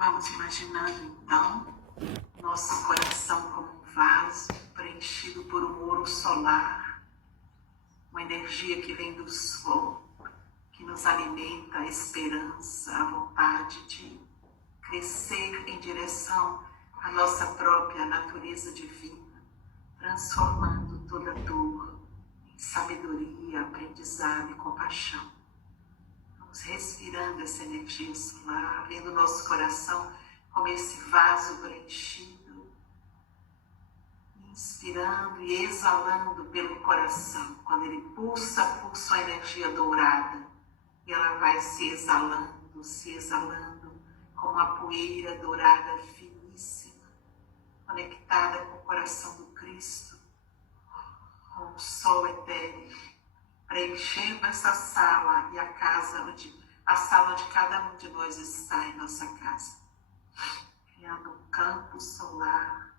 Vamos imaginando então nosso coração como um vaso preenchido por um ouro solar, uma energia que vem do sol, que nos alimenta a esperança, a vontade de crescer em direção à nossa própria natureza divina, transformando toda dor em sabedoria, aprendizado e compaixão. Vamos respirando essa energia solar, vendo nosso coração como esse vaso preenchido, inspirando e exalando pelo coração. Quando ele pulsa a energia dourada, e ela vai se exalando, como uma poeira dourada finíssima, conectada com o coração do Cristo, com o sol etéreo, preenchendo essa sala e a sala onde cada um de nós está em nossa casa, criando um campo solar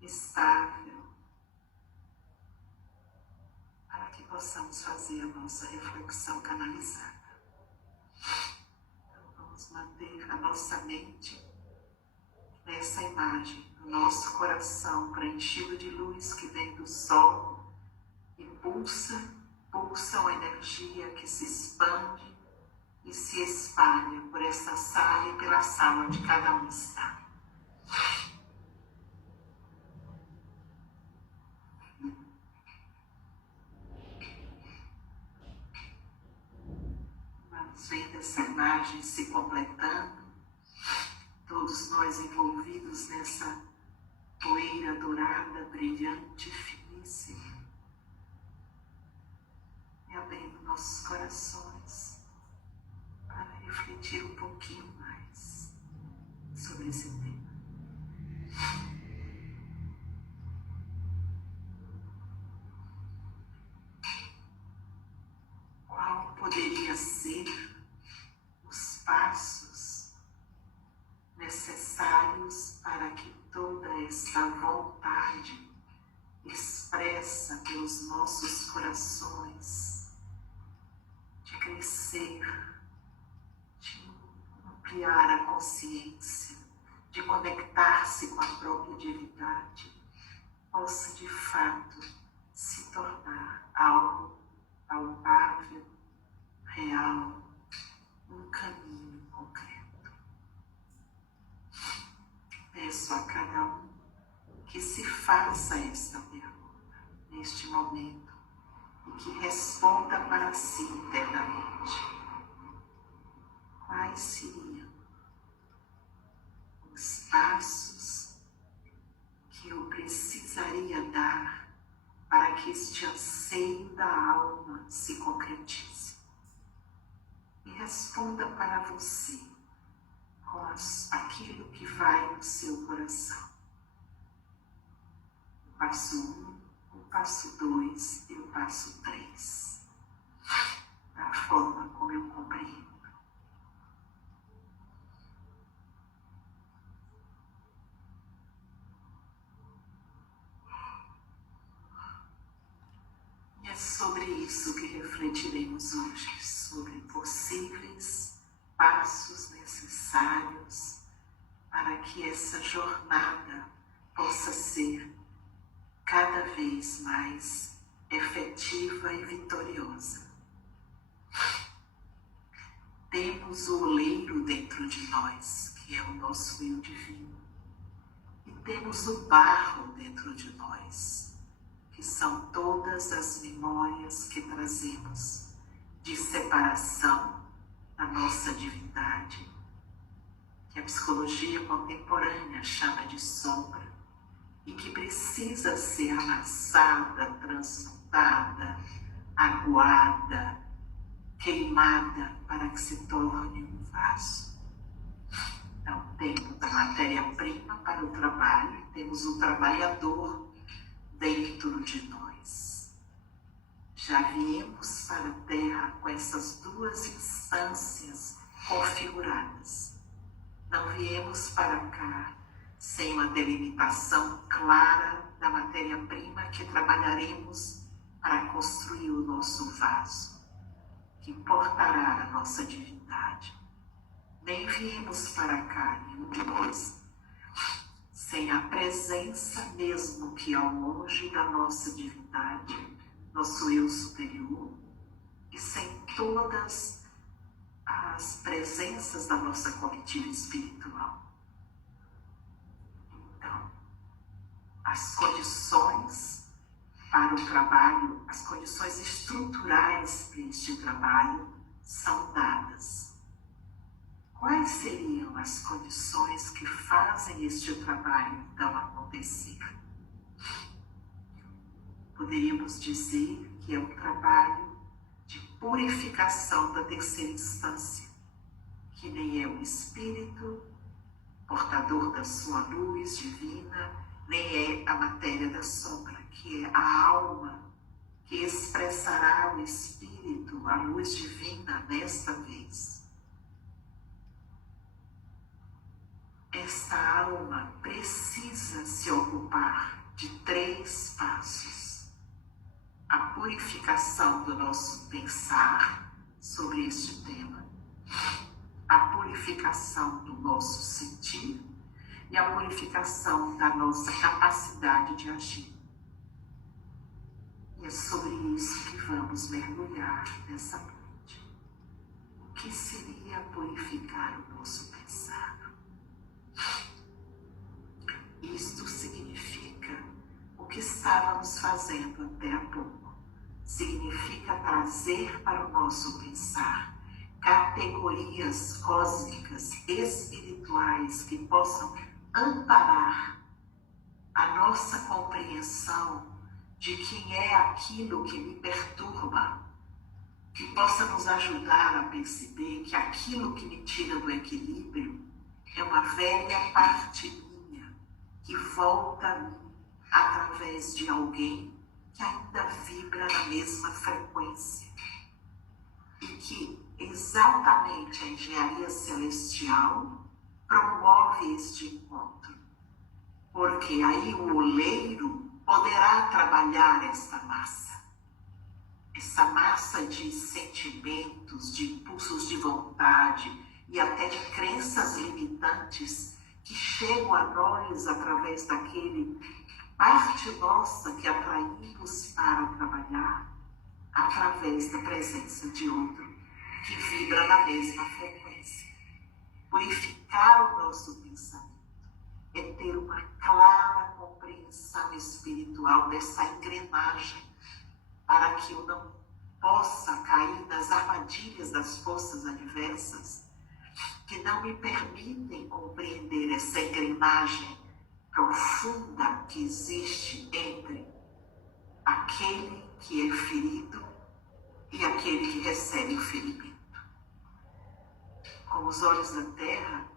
estável, para que possamos fazer a nossa reflexão canalizada. Então, vamos manter a nossa mente nessa imagem, do nosso coração preenchido de luz que vem do sol e pulsa uma energia que se expande e se espalha por essa sala e pela sala onde cada um está. Vamos vendo essa imagem se completando, todos nós envolvidos nessa poeira dourada, brilhante, finíssima, e abrindo nossos corações para refletir um pouquinho mais sobre esse tema. Qual poderia ser os passos necessários para que toda essa vontade expressa pelos nossos corações de crescer, de ampliar a consciência, de conectar-se com a própria divindade, possa de fato se tornar algo palpável, real, um caminho concreto. Peço a cada um que se faça esta pergunta neste momento e que responda para si internamente. Quais seriam os passos que eu precisaria dar para que este anseio da alma se concretize? E responda para você com aquilo que vai no seu coração. O passo 1, o passo 2 e o passo 3. Da forma como eu compreendo. E é sobre isso que refletiremos hoje, sobre possíveis passos necessários para que essa jornada possa ser cada vez mais efetiva e vitoriosa. Temos o oleiro dentro de nós, que é o nosso eu divino, e temos o barro dentro de nós, que são todas as memórias que trazemos de separação da nossa divindade, que a psicologia contemporânea chama de sombra, e que precisa ser amassada, transmutada, aguada, queimada para que se torne um vaso. Então, temos a matéria-prima para o trabalho, temos o trabalhador dentro de nós. Já viemos para a Terra com essas duas instâncias configuradas. Não viemos para cá sem uma delimitação clara da matéria-prima que trabalharemos para construir o nosso vaso, que portará a nossa divindade. Nem viemos para cá, nenhum de nós, sem a presença mesmo que ao longe da nossa divindade, nosso eu superior, e sem todas as presenças da nossa comitiva espiritual. Então, as condições para o trabalho, as condições estruturais para este trabalho são dadas. Quais seriam as condições que fazem este trabalho então acontecer? Poderíamos dizer que é um trabalho de purificação da terceira instância, que nem é o espírito, portador da sua luz divina, nem é a matéria da sombra, que é a alma, que expressará o espírito, a luz divina desta vez. Esta alma precisa se ocupar de 3 passos. A purificação do nosso pensar sobre este tema, a purificação do nosso sentir e a purificação da nossa capacidade de agir. E é sobre isso que vamos mergulhar nessa noite. O que seria purificar o nosso pensar? Isto significa o que estávamos fazendo até há pouco. Significa trazer para o nosso pensar categorias cósmicas, espirituais, que possam amparar a nossa compreensão de quem é aquilo que me perturba, que possa nos ajudar a perceber que aquilo que me tira do equilíbrio é uma velha parte minha, que volta a mim através de alguém que ainda vibra na mesma frequência. E que exatamente a engenharia celestial promove este encontro. Porque aí o oleiro poderá trabalhar esta massa. Essa massa de sentimentos, de impulsos de vontade e até de crenças limitantes que chegam a nós através daquele parte nossa que atraímos para trabalhar através da presença de outro que vibra na mesma frequência. Purificar o nosso pensamento é ter uma clara compreensão espiritual dessa engrenagem para que eu não possa cair nas armadilhas das forças adversas que não me permitem compreender essa engrenagem profunda que existe entre aquele que é ferido e aquele que recebe o ferimento. Com os olhos da terra,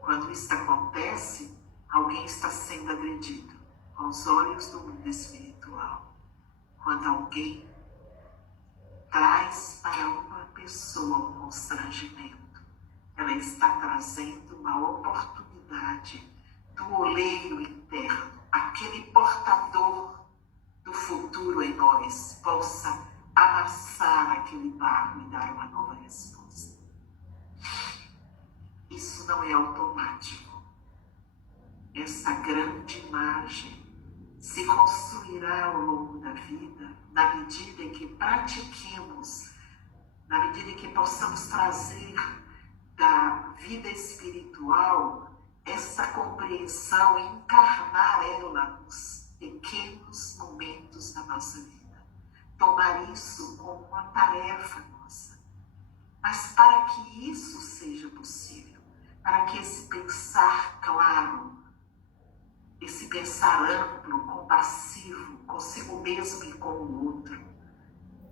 quando isso acontece, alguém está sendo agredido. Com os olhos do mundo espiritual, quando alguém traz para uma pessoa um constrangimento, ela está trazendo uma oportunidade do oleiro interno, aquele portador do futuro em nós, possa amassar aquele barro e dar uma nova resposta. Isso não é automático. Essa grande imagem se construirá ao longo da vida, na medida em que pratiquemos, na medida em que possamos trazer da vida espiritual essa compreensão e encarnar ela nos pequenos momentos da nossa vida. Tomar isso como uma tarefa nossa. Mas para que isso seja possível, para que esse pensar claro, esse pensar amplo, compassivo, consigo mesmo e com o outro,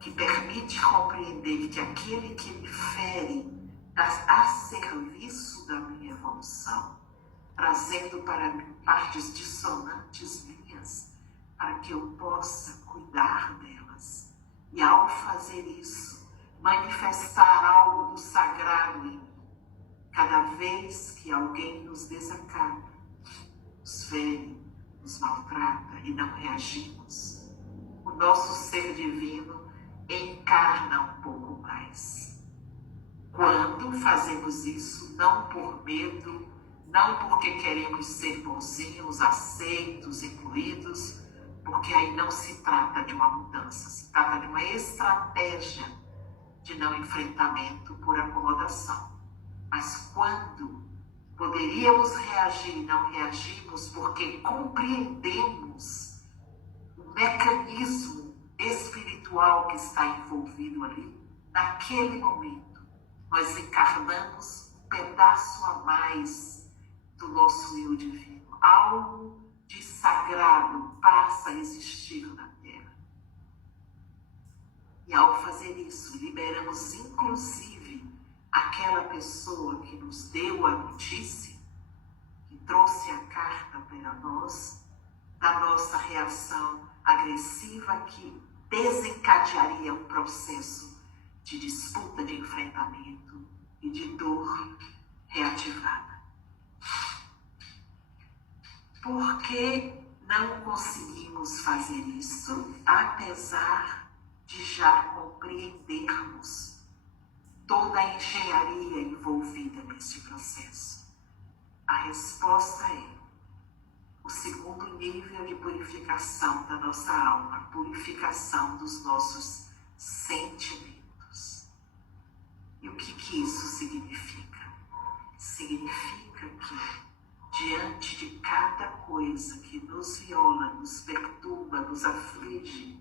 que permite compreender que aquele que me fere está a serviço da minha evolução, trazendo para mim partes dissonantes minhas, para que eu possa cuidar delas. E ao fazer isso, manifestar algo do sagrado em mim. Cada vez que alguém nos desacata, nos fere, nos maltrata e não reagimos, o nosso ser divino encarna um pouco mais. Quando fazemos isso não por medo, não porque queremos ser bonzinhos, aceitos, incluídos, porque aí não se trata de uma mudança, se trata de uma estratégia de não enfrentamento por acomodação. Mas quando poderíamos reagir e não reagimos porque compreendemos o mecanismo espiritual que está envolvido ali, naquele momento, nós encarnamos um pedaço a mais do nosso eu divino. Algo de sagrado passa a existir na Terra. E ao fazer isso, liberamos inclusive aquela pessoa que nos deu a notícia, que trouxe a carta para nós, da nossa reação agressiva que desencadearia um processo de disputa, de enfrentamento e de dor reativada. Por que não conseguimos fazer isso, apesar de já compreendermos toda a engenharia envolvida neste processo? A resposta é o segundo nível de purificação da nossa alma, a purificação dos nossos sentimentos. E o que isso significa? Significa que, diante de cada coisa que nos viola, nos perturba, nos aflige,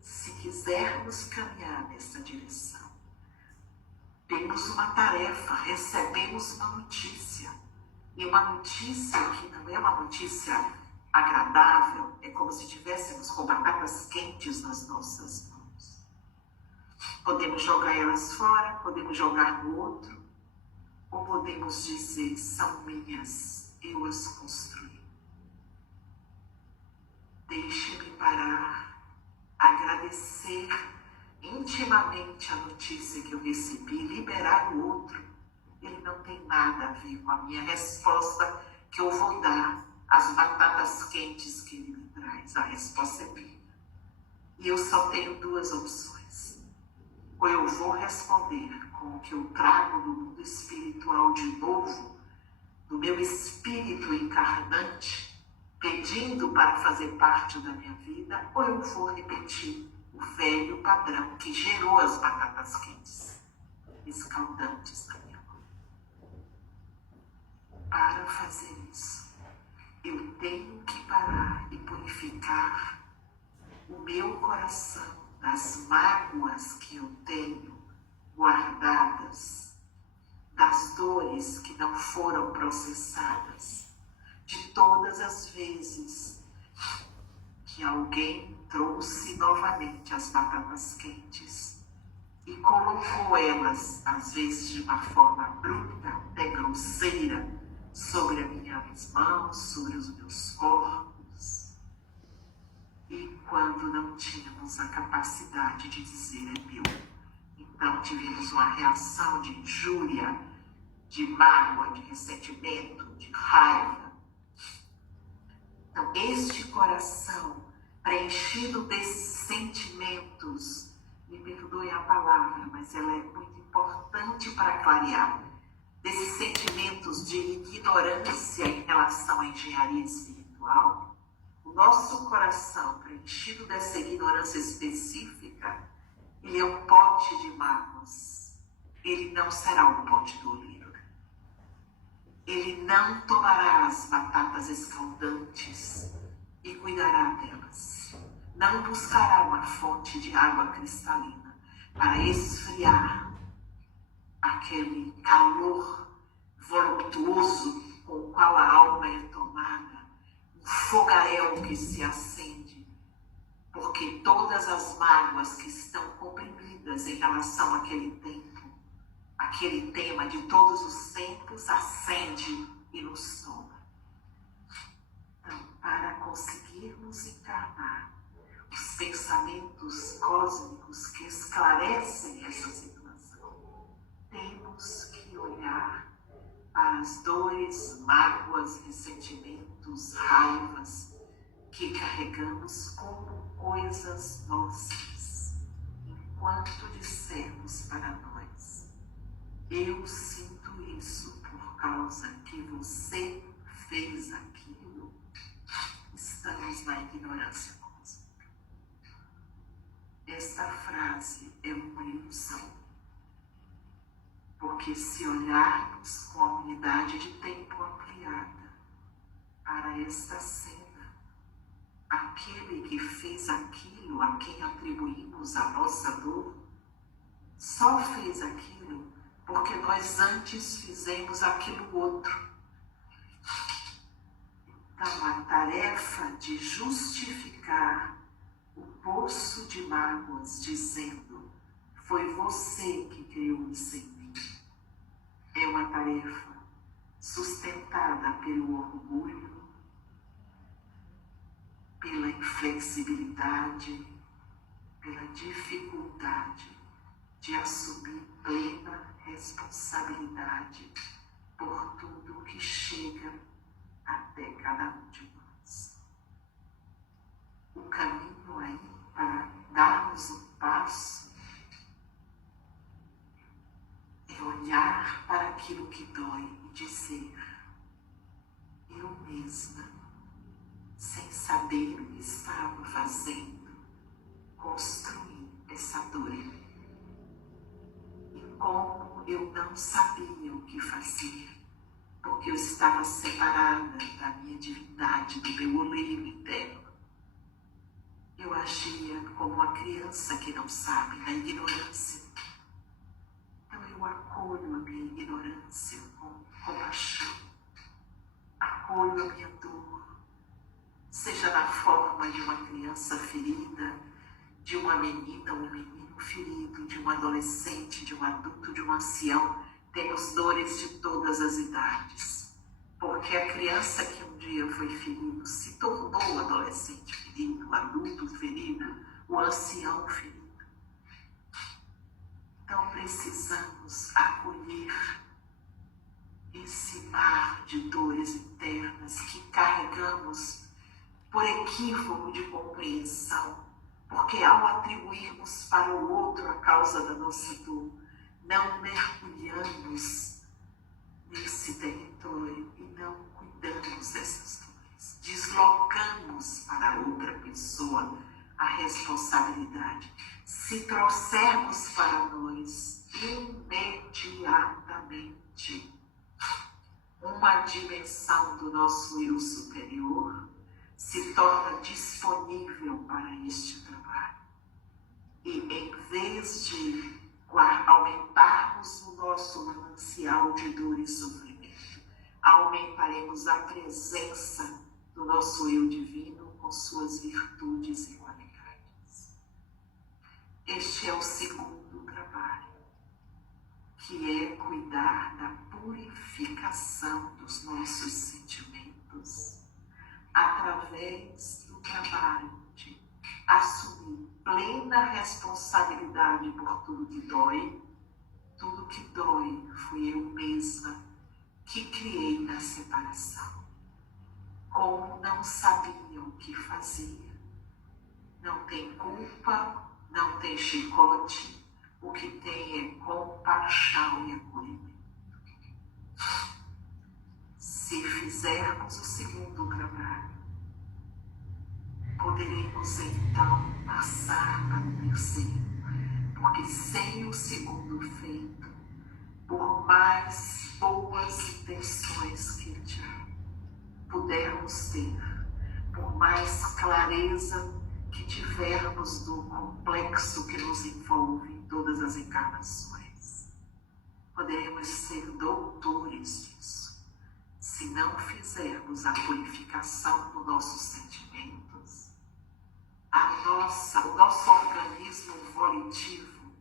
se quisermos caminhar nessa direção, temos uma tarefa, recebemos uma notícia. E uma notícia que não é uma notícia agradável, é como se tivéssemos com batatas quentes nas nossas mãos. Podemos jogar elas fora, podemos jogar no outro, ou podemos dizer, são minhas, eu as construí. Deixe-me parar, agradecer intimamente a notícia que eu recebi, liberar o outro. Ele não tem nada a ver com a minha resposta que eu vou dar às batatas quentes que ele me traz. A resposta é minha. E eu só tenho duas opções. Ou eu vou responder com o que eu trago do mundo espiritual de novo, do meu espírito encarnante, pedindo para fazer parte da minha vida, ou eu vou repetir o velho padrão que gerou as batatas quentes, escaldantes da minha mão. Para fazer isso, eu tenho que parar e purificar o meu coração das mágoas que eu tenho guardadas, das dores que não foram processadas, de todas as vezes que alguém trouxe novamente as batatas quentes e colocou elas, às vezes de uma forma bruta, até grosseira, sobre as minhas mãos, sobre os meus corpos. E quando não tínhamos a capacidade de dizer é meu, então tivemos uma reação de injúria, de mágoa, de ressentimento, de raiva. Então, este coração preenchido desses sentimentos, me perdoe a palavra, mas ela é muito importante para clarear, desses sentimentos de ignorância em relação à engenharia espiritual, o nosso coração preenchido dessa ignorância específica, ele é um pote de mágoas. Ele não será um pote do oleiro. Ele não tomará as batatas escaldantes e cuidará delas. Não buscará uma fonte de água cristalina para esfriar aquele calor voluptuoso com o qual a alma é tomada, um fogaréu que se acende, porque todas as mágoas que estão comprimidas em relação àquele tempo, aquele tema de todos os tempos, acende e nos toma. Então, para conseguirmos encarnar os pensamentos cósmicos que esclarecem essa situação, temos que olhar para as dores, mágoas, ressentimentos, raivas que carregamos como coisas nossas, enquanto dissermos para nós, Eu sinto isso por causa que você fez aquilo. Estamos na ignorância cósmica. Esta frase é uma ilusão. Porque se olharmos com a unidade de tempo ampliada para esta cena, aquele que fez aquilo a quem atribuímos a nossa dor, só fez aquilo porque nós antes fizemos aquilo outro. Então, a tarefa de justificar o poço de mágoas, dizendo, foi você que criou isso em mim, é uma tarefa sustentada pelo orgulho, pela inflexibilidade, pela dificuldade de assumir plena responsabilidade por tudo que chega até cada um de nós. O caminho aí para darmos um passo é olhar para aquilo que dói e dizer, eu mesma, sem saber o que estava fazendo, construí essa dor em mim. E como eu não sabia o que fazer, porque eu estava separada da minha divindade, do meu oleiro interno, eu agia como uma criança que não sabe, na ignorância. Então eu acolho a minha ignorância com compaixão, acolho a minha dor, seja na forma de uma criança ferida, de uma menina ou um menino ferido, de um adolescente, de um adulto, de um ancião. Temos dores de todas as idades, porque a criança que um dia foi ferido se tornou adolescente ferido, adulto ferido, o ancião ferido. Então precisamos acolher esse mar de dores internas que carregamos por equívoco de compreensão, porque ao atribuirmos para o outro a causa da nossa dor, não mergulhamos nesse território e não cuidamos dessas dores. Deslocamos para outra pessoa a responsabilidade. Se trouxermos para nós imediatamente uma dimensão do nosso eu superior, se torna disponível para este trabalho. E em vez de aumentarmos o nosso manancial de dor e sofrimento, aumentaremos a presença do nosso eu divino com suas virtudes e qualidades. Este é o segundo trabalho, que é cuidar da purificação dos nossos sentimentos através do trabalho de assumir plena responsabilidade por tudo que dói. Tudo que dói fui eu mesma que criei na separação. Como não sabia o que fazia. Não tem culpa, não tem chicote, o que tem é compaixão e acolhimento. Se fizermos o segundo trabalho, poderemos então passar para o terceiro, porque sem o segundo feito, por mais boas intenções que pudermos ter, por mais clareza que tivermos do complexo que nos envolve em todas as encarnações, poderemos ser doutores disso. Se não fizermos a purificação dos nossos sentimentos, o nosso organismo volitivo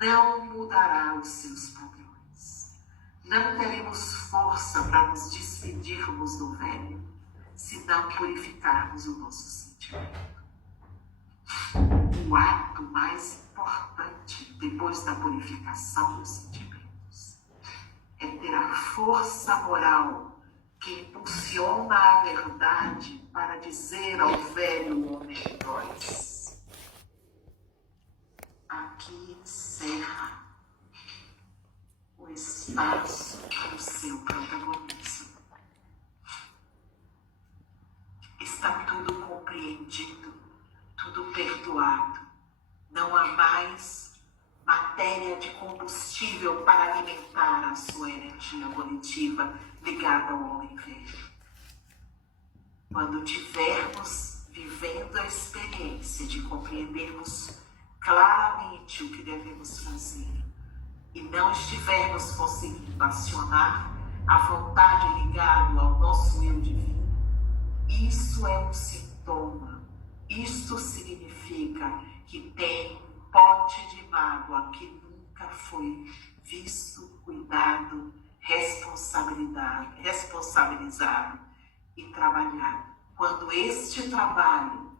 não mudará os seus padrões. Não teremos força para nos despedirmos do velho se não purificarmos o nosso sentimento. O ato mais importante depois da purificação dos sentimentos é ter a força moral que impulsiona a verdade para dizer ao velho homem de nós: aqui encerra o espaço para o seu protagonismo. Está tudo compreendido, tudo perdoado. Não há mais matéria de combustível para alimentar a sua energia volitiva ligada ao homem velho. Quando tivermos vivendo a experiência de compreendermos claramente o que devemos fazer e não estivermos conseguindo acionar a vontade ligada ao nosso eu divino, isso é um sintoma. Isto significa que tem um pote de mágoa que nunca foi visto, cuidado, responsabilizado e trabalhado. Quando este trabalho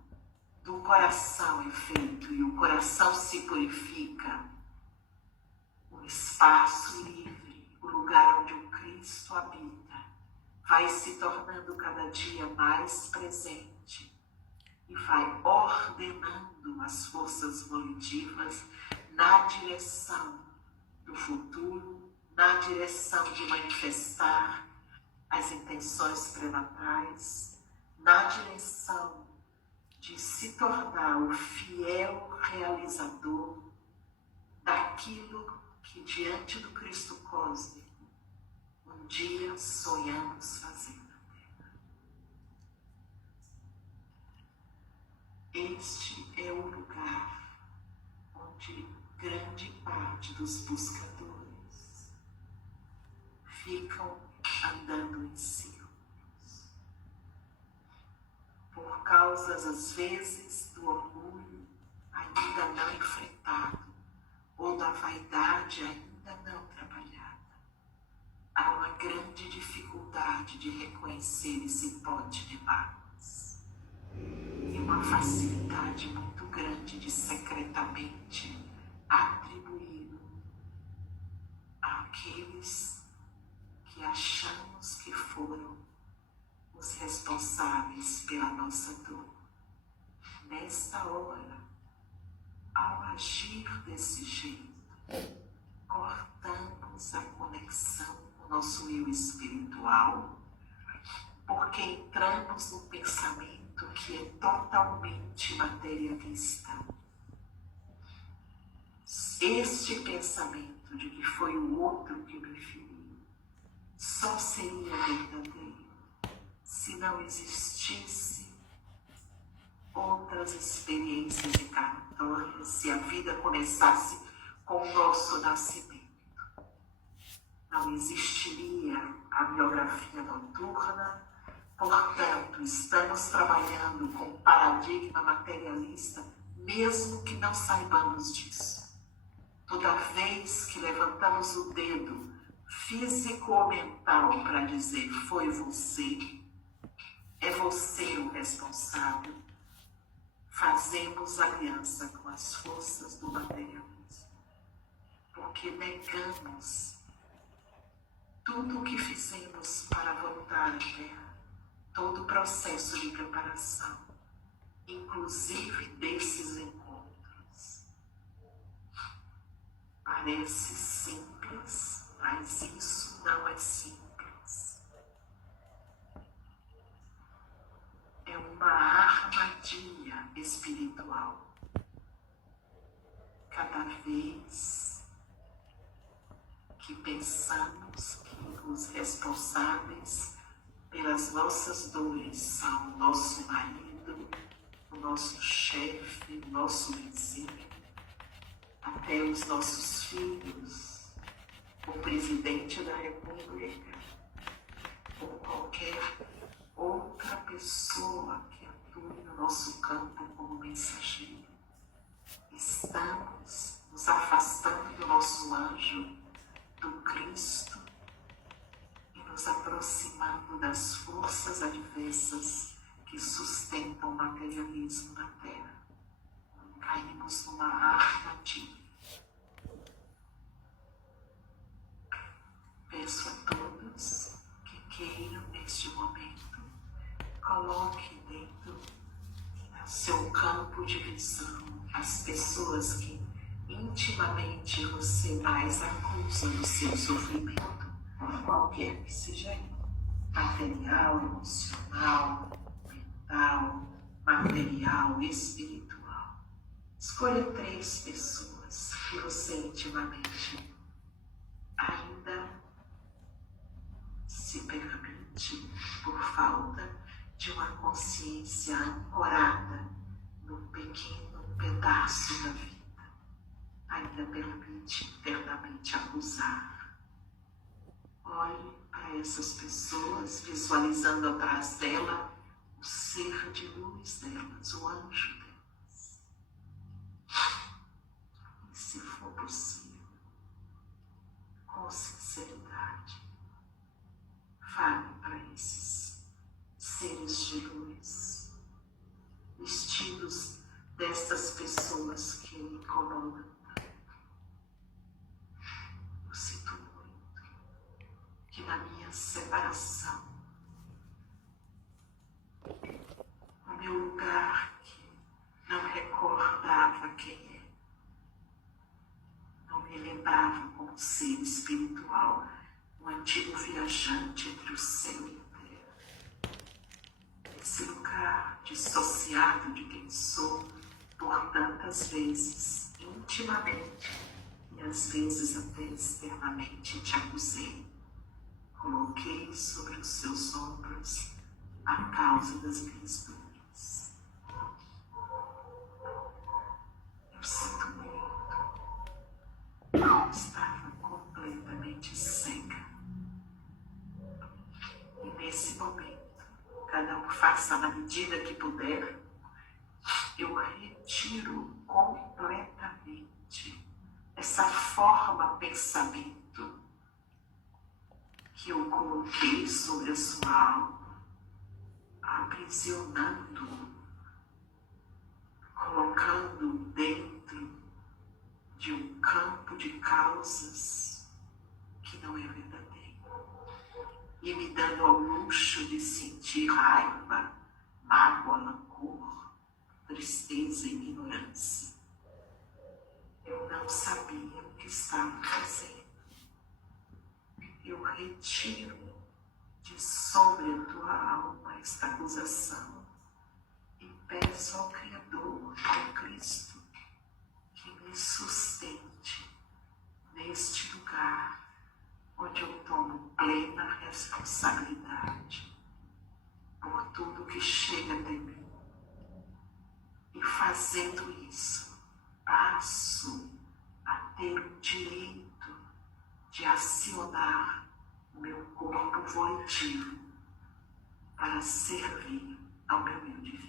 do coração é feito e o coração se purifica, o espaço livre, o lugar onde o Cristo habita, vai se tornando cada dia mais presente e vai ordenando as forças volitivas na direção do futuro, na direção de manifestar as intenções pré-natais, na direção de se tornar o fiel realizador daquilo que diante do Cristo cósmico um dia sonhamos fazer na Terra. Este é o lugar onde grande parte dos buscadores ficam andando em círculos. Por causas, às vezes, do orgulho ainda não enfrentado ou da vaidade ainda não trabalhada. Há uma grande dificuldade de reconhecer esse pote de mágoas e uma facilidade muito grande de secretamente atribuir àqueles que achamos que foram os responsáveis pela nossa dor. Nesta hora, ao agir desse jeito, cortamos a conexão com o nosso eu espiritual, porque entramos no pensamento que é totalmente materialista. Este pensamento de que foi o outro que me feriu só seria verdadeiro se não existisse outras experiências encarnatórias, se a vida começasse com o nosso nascimento. Não existiria a biografia noturna, portanto, estamos trabalhando com um paradigma materialista, mesmo que não saibamos disso. Toda vez que levantamos o dedo físico ou mental para dizer foi você, é você o responsável, fazemos aliança com as forças do materialismo, porque negamos tudo o que fizemos para voltar à Terra, todo o processo de preparação, inclusive desses encontros. Parece simples, mas isso não é simples. É uma armadilha espiritual. Cada vez que pensamos que os responsáveis pelas nossas dores são o nosso marido, o nosso chefe, o nosso vizinho, até os nossos filhos, o presidente da República, ou qualquer outra pessoa que atue no nosso campo como mensageiro. Estamos nos afastando do nosso anjo, do Cristo, e nos aproximando das forças adversas que sustentam o materialismo na Terra. Caímos numa armadilha. Peço a todos que queiram, neste momento, coloque dentro do seu campo de visão as pessoas que intimamente você mais acusa o seu sofrimento, qualquer que seja ele, material, emocional, mental, material, espiritual. Escolha 3 pessoas que você intimamente ainda se permite, por falta de uma consciência ancorada num pequeno pedaço da vida, ainda permite internamente acusar. Olhe para essas pessoas, visualizando atrás dela o ser de luz delas, o anjo delas. E se for possível, com sinceridade, fale para esses seres de luz, vestidos destas pessoas que o incomodam. Eu sinto muito que na minha separação, no meu lugar que não recordava quem é, não me lembrava como ser espiritual, um antigo viajante entre o céu e a terra. Esse lugar dissociado de quem sou, por tantas vezes, intimamente, e às vezes até externamente, te acusei. Coloquei sobre os seus ombros a causa das minhas dores. Eu sinto muito. Eu estava completamente cega. E nesse momento, cada um faça na medida que puder, eu retiro completamente essa forma pensamento que eu coloquei sobre a sua alma, aprisionando, colocando dentro de um campo de causas que não é verdadeiro, e me dando ao luxo de sentir raiva, mágoa, rancor, tristeza e ignorância. Eu não sabia o que estava fazendo. Eu retiro de sobre a tua alma esta acusação e peço ao Criador, ao Cristo, que me sustente neste lugar onde eu tomo plena responsabilidade por tudo que chega até mim. E fazendo isso, passo a ter o direito de acionar o meu corpo volitivo para servir ao meu eu divino.